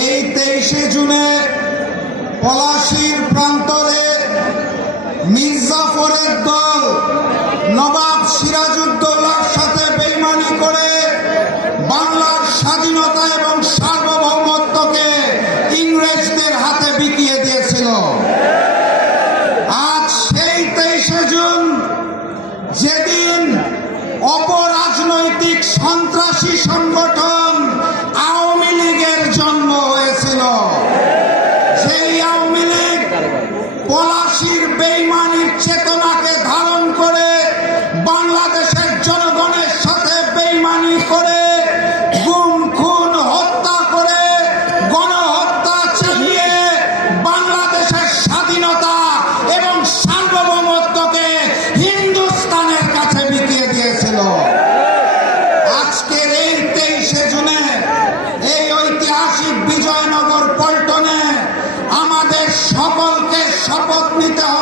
এই 23শে জুনে পলাশীর প্রান্তরে মির্জাফরের দল নবাব সিরাজউদ্দৌলার সাথে বেইমানি করে বাংলার স্বাধীনতা এবং সার্বভৌমত্বকে ইংরেজদের হাতে বিকিয়ে দিয়েছিল। আজ সেই 23শে জুন, যেদিন অপরাজনৈতিক সন্ত্রাসী সংগঠন আওয়ামী লীগের জন্ম হয়েছিল, সেই আওয়ামী লীগ পলাশীর বেইমানির চেতনাকে ধারণ করে বাংলাদেশের জনগণের সাথে বেইমানি করে গুম খুন হত্যা করে গণহত্যা চালিয়ে বাংলাদেশের স্বাধীনতা এবং সার্বভৌমত্বকে হিন্দুস্তানের কাছে বিকিয়ে দিয়েছিল। আজকের এই 23শে জুনে এই ঐতিহাসিক বিজয়নগর পল্টনে আমাদের সকলকে শপথ নিতে হবে